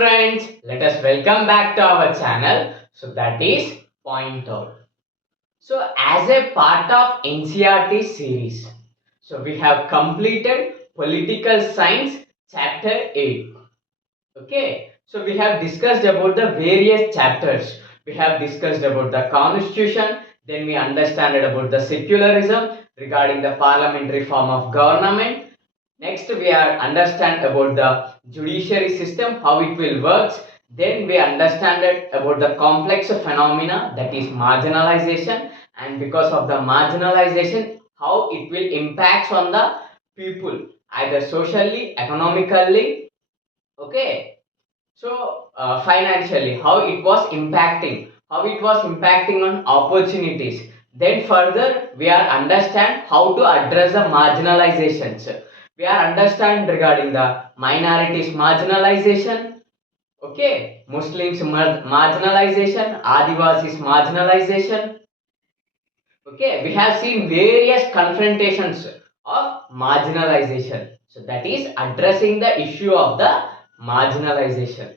friends, let us welcome back to our channel. So that is Point Out. So as a part of NCRT series, so we have completed Political Science Chapter 8. Okay, so we have discussed about the various chapters. We have discussed about the constitution, then we understand about the secularism regarding the parliamentary form of government. Next, we are understand about the judiciary system, how it will works. Then we understand it about the complex phenomena that is marginalization, and because of the marginalization, how it will impacts on the people either socially, economically, okay. So financially, how it was impacting on opportunities. Then further, we are understand how to address the marginalizations. We are understand regarding the minorities marginalization, okay, Muslims marginalization, Adivasis marginalization. Okay, we have seen various confrontations of marginalization. So that is addressing the issue of the marginalization.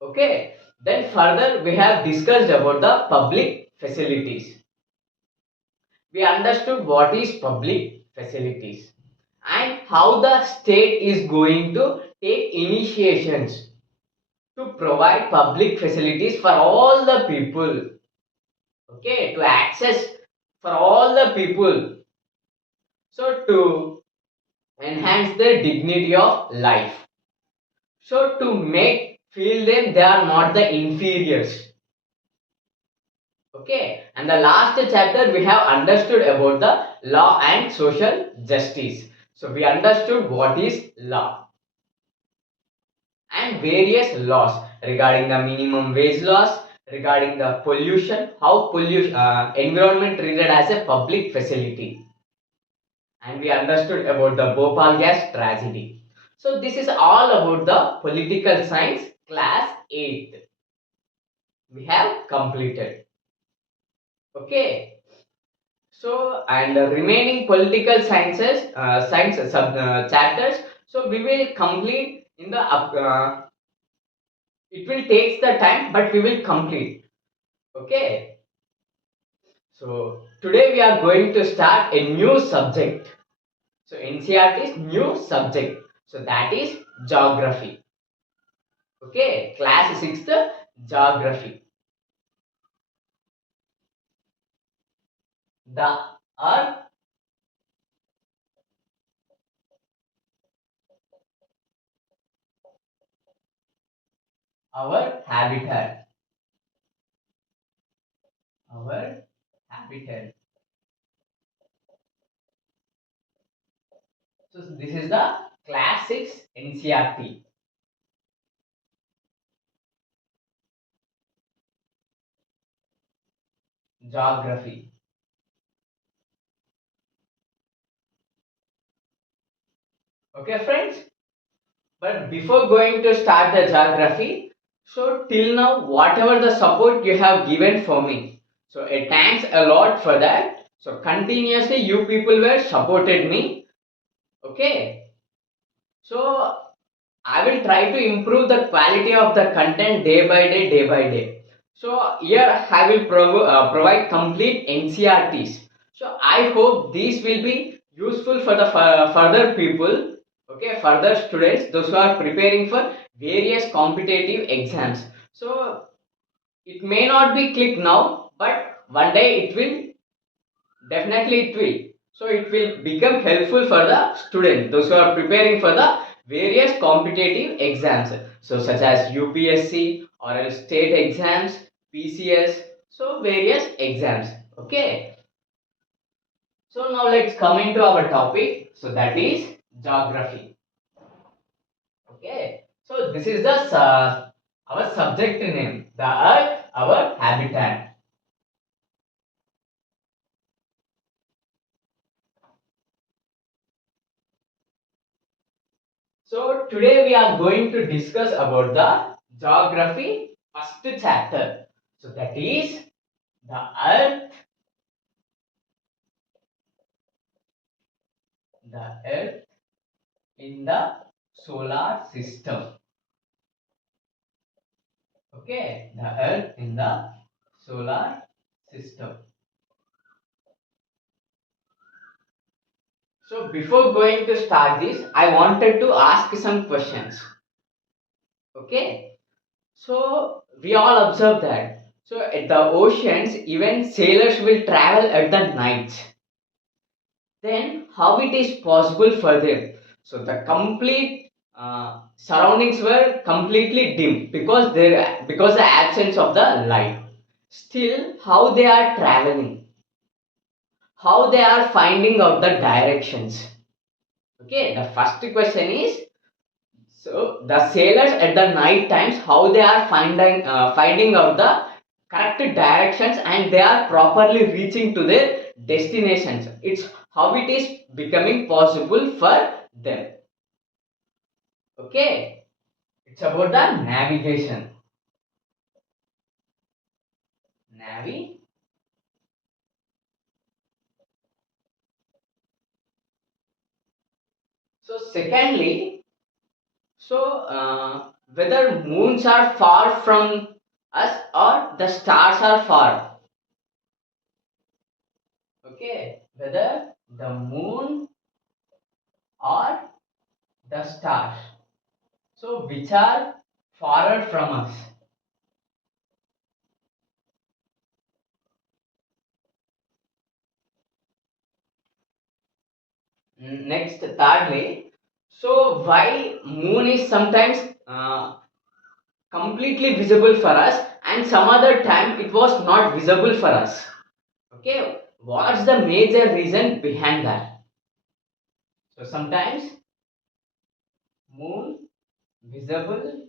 Okay, then further we have discussed about the public facilities. We understood what is public facilities and how the state is going to take initiations to provide public facilities for all the people. Okay, to access for all the people. So to enhance the dignity of life. So to make feel them they are not the inferiors. Okay, and the last chapter we have understood about the law and social justice. So we understood what is law and various laws regarding the minimum wage laws, regarding the pollution, how pollution environment treated as a public facility, and we understood about the Bhopal gas tragedy. So this is all about the political science class 8. We have completed. Okay. So, and the remaining political sciences, science sub chapters. So we will complete in the it will take the time, but we will complete. Okay. So today we are going to start a new subject. So NCRT's new subject. So that is geography. Okay, class 6th geography. The earth, our habitat, our habitat. So this is the class 6 NCRT. Geography. Okay, friends. But before going to start the geography, so till now, whatever the support you have given for me, so it thanks a lot for that. So continuously, you people were supported me. Okay. So I will try to improve the quality of the content day by day, day by day. So here I will provide complete NCRTs. So I hope these will be useful for the further people, okay, further students, those who are preparing for various competitive exams. So it may not be click now, but one day it will. Definitely it will. So it will become helpful for the student, those who are preparing for the various competitive exams. So such as UPSC or else state exams, PCS, so various exams. Okay. So now let's come into our topic. So that is geography. Okay. So this is the our subject name, the earth, our habitat. So today we are going to discuss about the geography first chapter. So that is the earth, the earth in the solar system. Okay, the Earth in the solar system. So before going to start this, I wanted to ask some questions. Okay, so we all observe that. So at the oceans, even sailors will travel at the night. Then how it is possible for them? So the complete surroundings were completely dim because the absence of the light. Still, how they are traveling, how they are finding out the directions. Okay, the first question is, so the sailors at the night times, how they are finding out the correct directions and they are properly reaching to their destinations. It's how it is becoming possible for them. Okay, it's about the navigation. Navi. So secondly, whether moons are far from us or the stars are far. Okay, whether the moon or the stars. So, which are farther from us? Next, thirdly, so why moon is sometimes completely visible for us and some other time it was not visible for us. Okay, what's the major reason behind that? So sometimes moon visible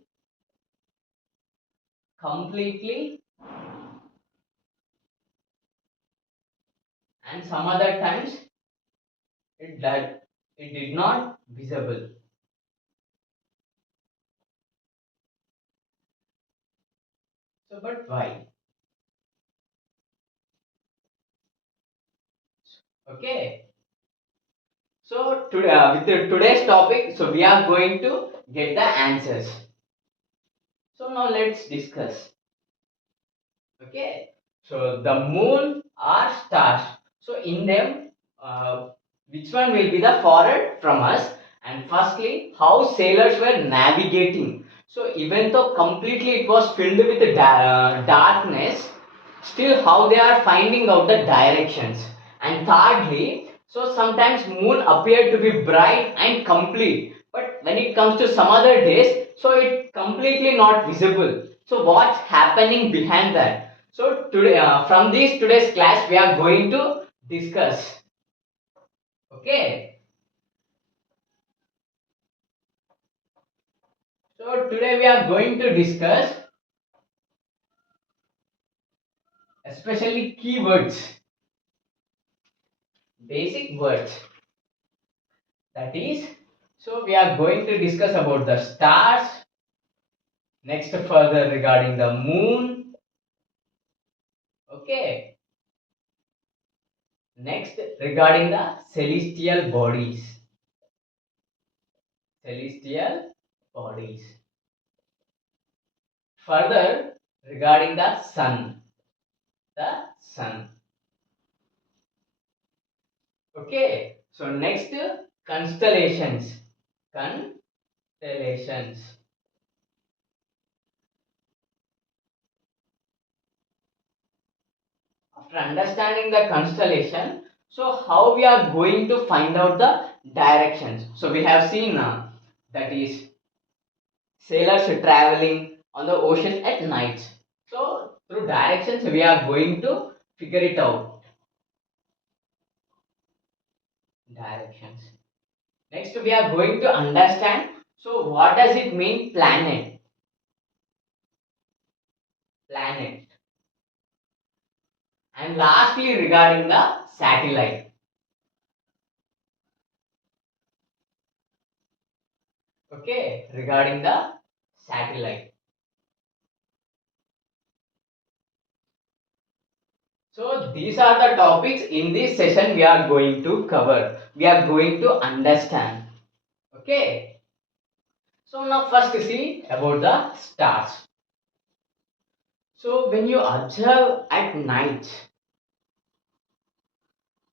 completely and some other times that it did not visible. So but why? Okay. So today, today's topic, so we are going to get the answers. So now let's discuss. Okay. So the moon are stars. So in them, which one will be the forward from us? And firstly, how sailors were navigating. So even though completely it was filled with darkness, still how they are finding out the directions. And thirdly, so sometimes moon appeared to be bright and complete, but when it comes to some other days, so it completely not visible. So what's happening behind that? So today, from this today's class, we are going to discuss. Okay. So today we are going to discuss especially keywords, basic words. That is, so we are going to discuss about the stars. Next, further regarding the moon. Okay. Next, regarding the celestial bodies. Celestial bodies. Further, regarding the sun. The sun. Okay. So next, constellations. Constellations. After understanding the constellation, so how we are going to find out the directions? So we have seen that is sailors traveling on the ocean at night. So through directions we are going to figure it out. Directions. Next we are going to understand. So what does it mean planet? Planet. And lastly regarding the satellite. Okay, regarding the satellite. So these are the topics in this session we are going to cover. We are going to understand. Okay. So now first see about the stars. So when you observe at night,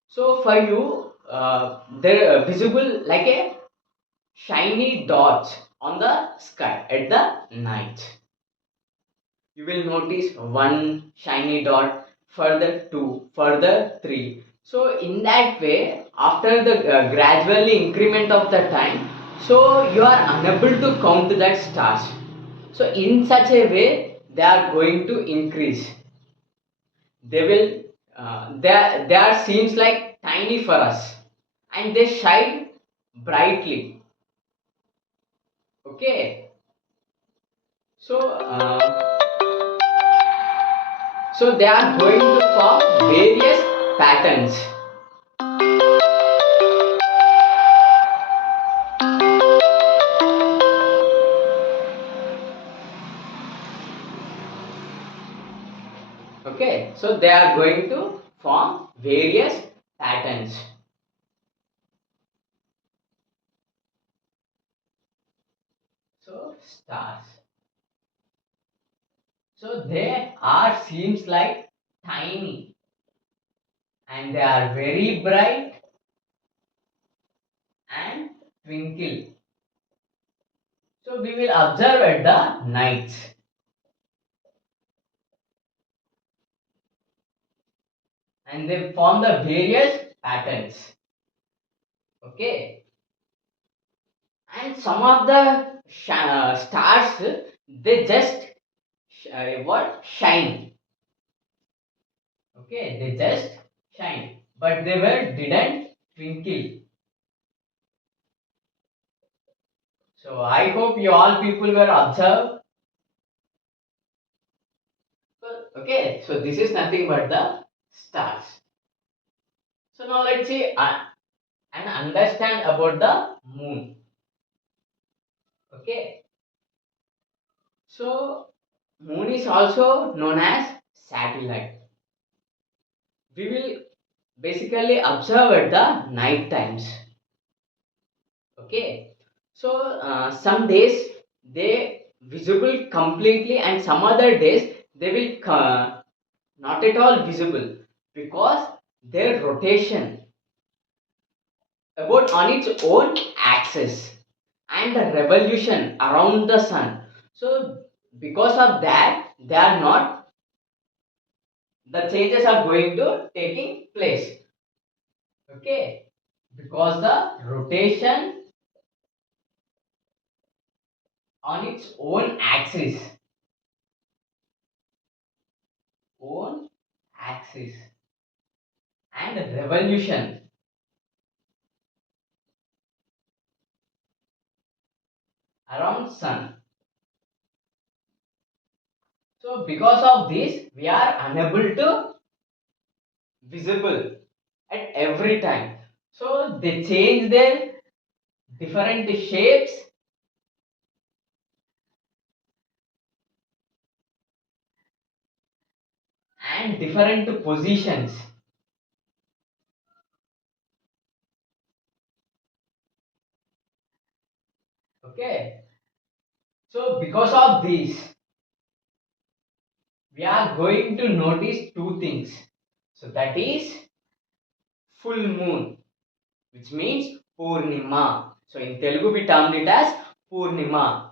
so for you, they're visible like a shiny dots on the sky at the night. You will notice one shiny dot, further two, further three. So in that way, after the gradually increment of the time, so you are unable to count that stars. So in such a way, they are going to increase. They will, they are seems like tiny for us, and they shine brightly. Okay, so. So they are going to form various patterns. Okay, so they are going to form various patterns. So stars. So they are seems like tiny, and they are very bright and twinkle. So we will observe at the night, and they form the various patterns. Okay, and some of the stars, they just what shine. Okay, they just shine, but they were didn't twinkle. So I hope you all people were observed. Okay, so this is nothing but the stars. So now let's see and understand about the moon. Okay, so moon is also known as satellite. We will basically observe at the night times. Okay, so some days they visible completely, and some other days they will not at all visible, because their rotation about on its own axis and the revolution around the sun. So because of that, they are not, the changes are going to taking place. Okay, because the rotation on its own axis and revolution around sun. So because of this, we are unable to visible at every time. So they change their different shapes and different positions. Okay. So because of this, we are going to notice two things. So that is full moon, which means Purnima. So in Telugu we termed it as Purnima,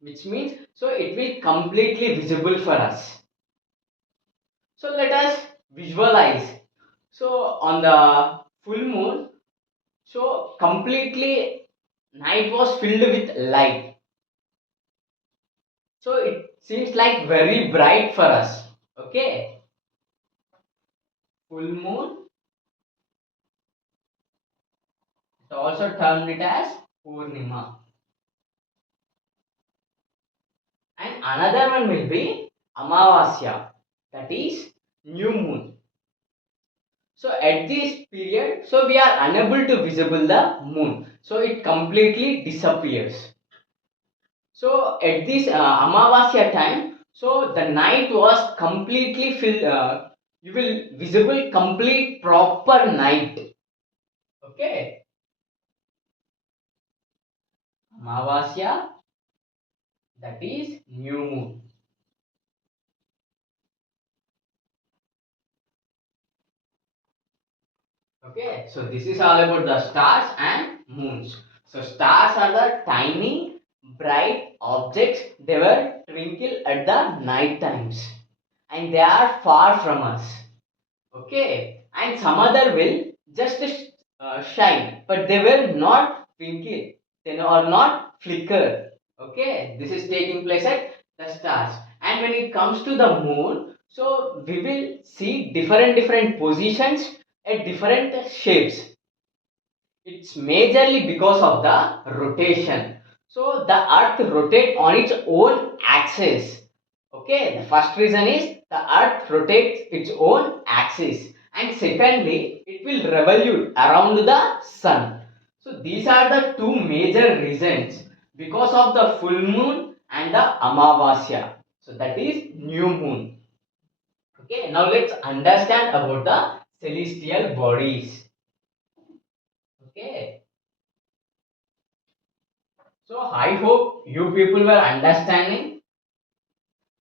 which means so it will completely visible for us. So let us visualize. So on the full moon, so completely night was filled with light. So it seems like very bright for us. Okay, full moon, it also termed it as Purnima. And another one will be Amavasya, that is new moon. So at this period, so we are unable to visible the moon. So it completely disappears. So at this Amavasya time, so the night was completely filled. You will visible complete proper night. Okay, Amavasya, that is new moon. Okay, so this is all about the stars and moons. So stars are the tiny, bright objects. They were twinkle at the night times, and they are far from us. Okay, and some other will just shine, but they will not twinkle. They are not flicker. Okay, this is taking place at the stars. And when it comes to the moon, so we will see different positions at different shapes. It's majorly because of the rotation. So the earth rotates on its own axis. Okay, the first reason is the earth rotates its own axis, and secondly, it will revolve around the sun. So these are the two major reasons because of the full moon and the Amavasya. So that is new moon. Okay, now let's understand about the celestial bodies. Okay. So I hope you people were understanding.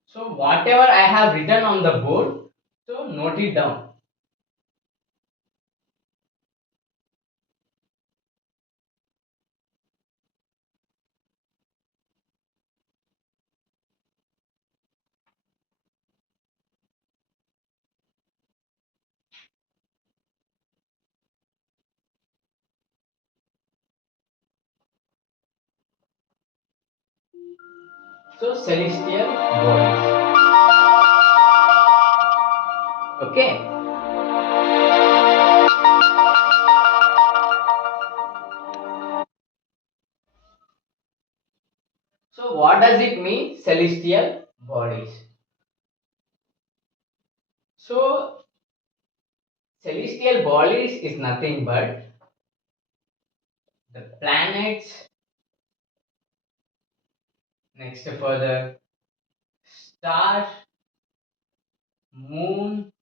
So whatever I have written on the board, so note it down. So celestial bodies. Okay. So what does it mean celestial bodies? So celestial bodies is nothing but the planets, next further stars, moon.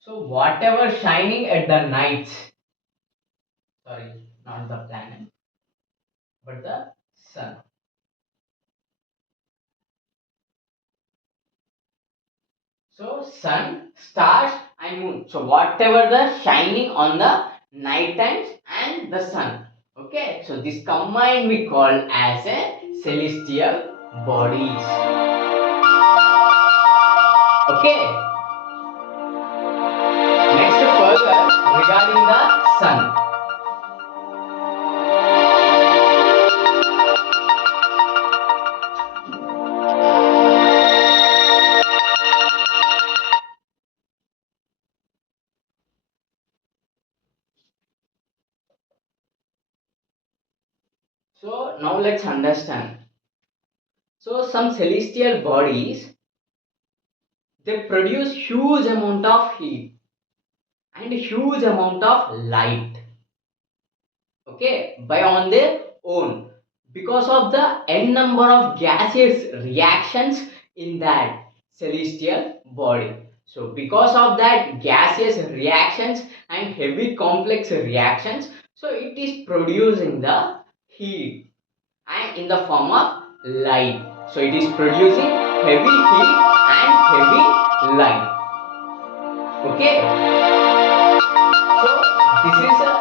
So whatever shining at the nights. Sorry, not the planet, but the sun. So sun, stars and moon. So whatever the shining on the night times and the sun. Okay. So this combined we call as a celestial bodies. Okay. Next further regarding the sun. So now let's understand. So some celestial bodies they produce huge amount of heat and huge amount of light. Okay, by on their own because of the n number of gaseous reactions in that celestial body. So because of that gaseous reactions and heavy complex reactions, so it is producing the heat and in the form of light. So it is producing heavy heat and heavy light. Okay, so this is a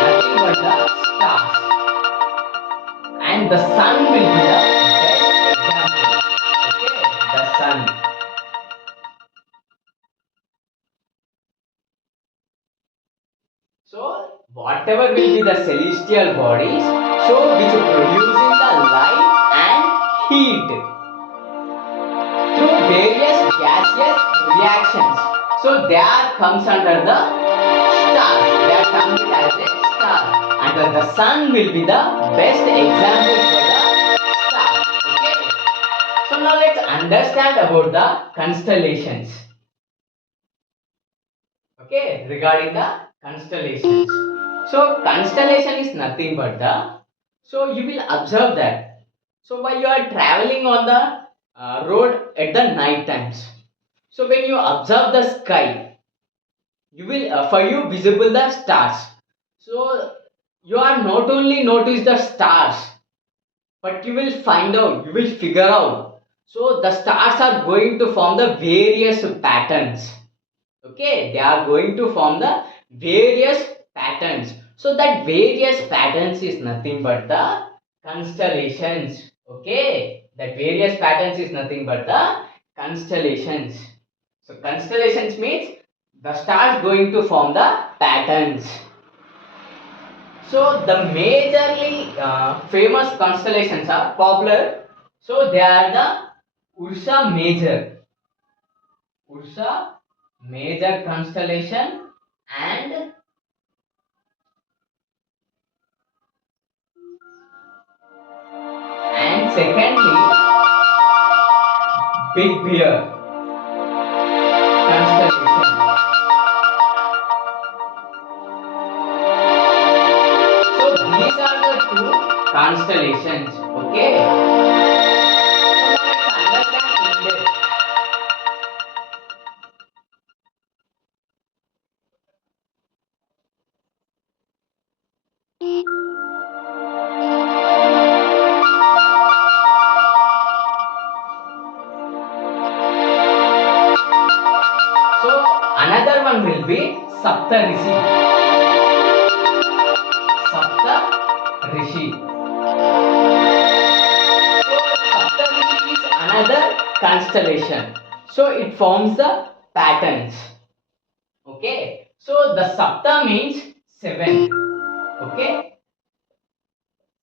nothing but the stars, and the sun will be the best example. Okay, the sun. So whatever will be the celestial bodies, so which producing the light and heat through various gaseous reactions. So there comes under the stars. They are termed as a star, and the sun will be the best example for the star. Okay. So now let's understand about the constellations. Okay, regarding the constellations. So constellation is nothing but the. So you will observe that. So while you are traveling on the road at the night times. So when you observe the sky, you will for you visible the stars. So you are not only notice the stars, but you will find out, you will figure out. So the stars are going to form the various patterns. Okay, they are going to form the various patterns. So that various patterns is nothing but the constellations. Okay, that various patterns is nothing but the constellations. So constellations means the stars going to form the patterns. So the majorly famous constellations are popular. So they are the Ursa Major, Ursa Major constellation, and secondly Big Bear constellation. So these are the two constellations. Okay. So now let's understand in depth. So another one will be Saptarishi. Saptarishi. So Saptarishi is another constellation. So it forms the patterns. Okay. So the Sapta means seven. Okay.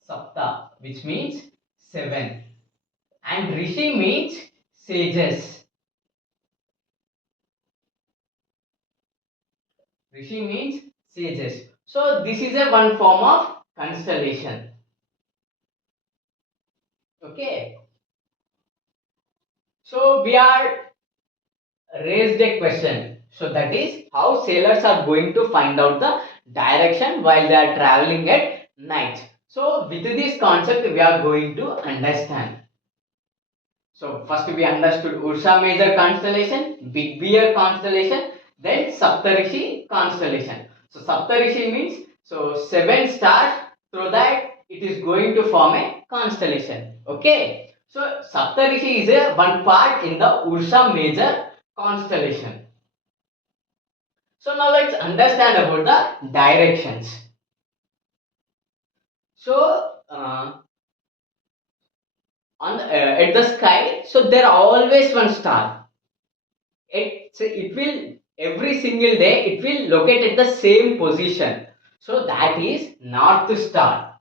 Sapta, which means seven. And Rishi means sages. Rishi means sages. So this is a one form of constellation. Okay. So we are raised a question. So that is how sailors are going to find out the direction while they are traveling at night. So with this concept we are going to understand. So first we understood Ursa Major constellation, Big Bear constellation, then Saptarishi constellation. So Saptarishi means so seven stars, through that it is going to form a constellation. Okay. So Saptarishi is a one part in the Ursa Major constellation. So now let's understand about the directions. So on at the sky, so there are always one star. It will every single day it will locate at the same position. So that is north star.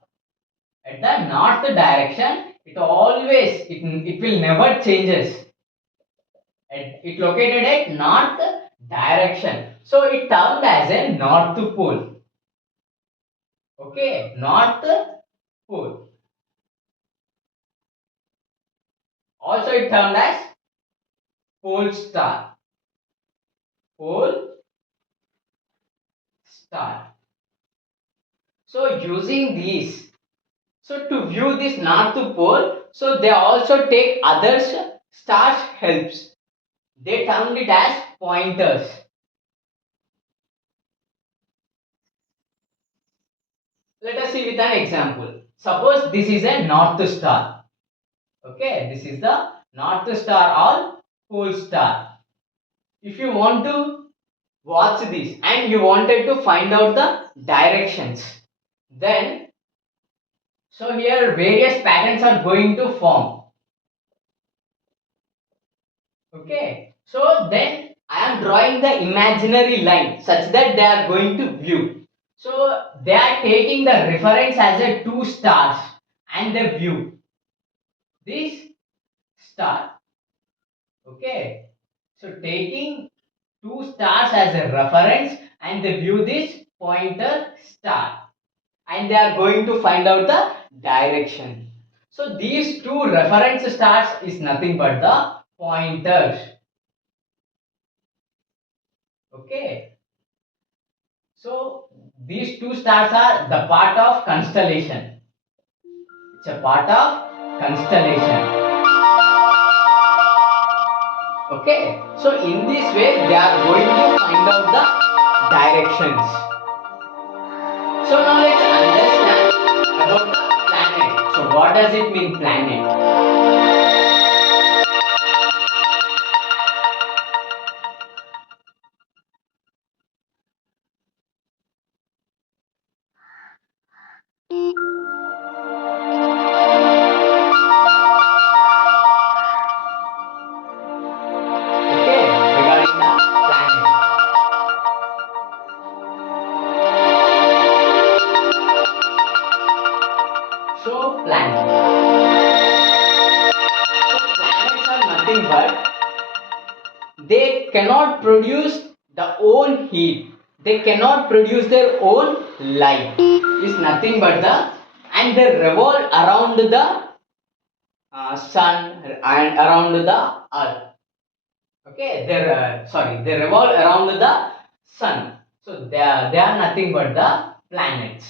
At the north direction, it will never changes. It located at north direction. So it termed as a north pole. Okay, north pole. Also it termed as pole star. Pole star. So using these, so to view this north pole, so they also take other stars helps. They termed it as pointers. Let us see with an example. Suppose this is a north star. Okay, this is the north star or pole star. If you want to watch this and you wanted to find out the directions, then so here various patterns are going to form. Okay, so then I am drawing the imaginary line such that they are going to view. So they are taking the reference as a two stars and they view this star. Okay, so taking two stars as a reference and they view this pointer star and they are going to find out the direction. So these two reference stars is nothing but the pointers. Okay, so these two stars are the part of constellation. It's a part of constellation. Okay, so in this way they are going to find out the directions. So now let's understand about the planet. So what does it mean planet? cannot produce the own heat. They cannot produce their own light. Is nothing but the, and they revolve around the sun and around the earth. Okay, they revolve around the sun. So they are nothing but the planets.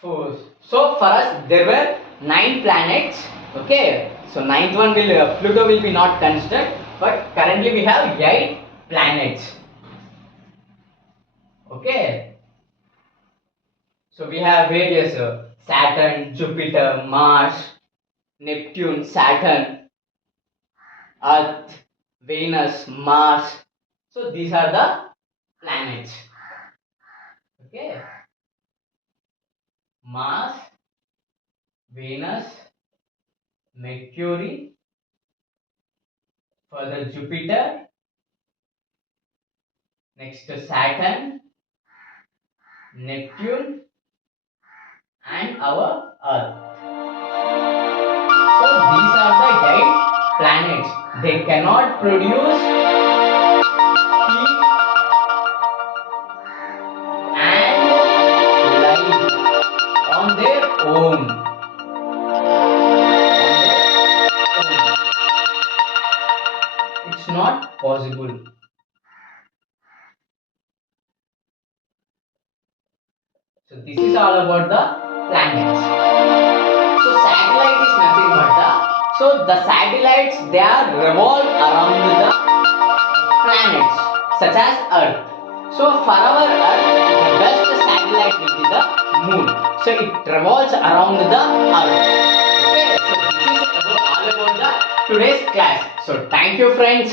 So for us there were 9 planets. Okay, so ninth one will Pluto will be not considered, but currently we have 8 planets. Okay, so we have various Saturn, Jupiter, Mars, Neptune, Saturn, Earth, Venus, Mars. So these are the planets. Okay, Mars, Venus, Mercury, further Jupiter, next to Saturn, Neptune, and our Earth. So these are the 8 planets. They cannot produce heat and light on their own. It's not possible. So this is all about the planets. So satellite is nothing but the satellites, they are revolve around the planets such as Earth. So for our Earth, the best satellite will be the moon. So it revolves around the Earth. Okay, so this is all about the today's class. So thank you friends.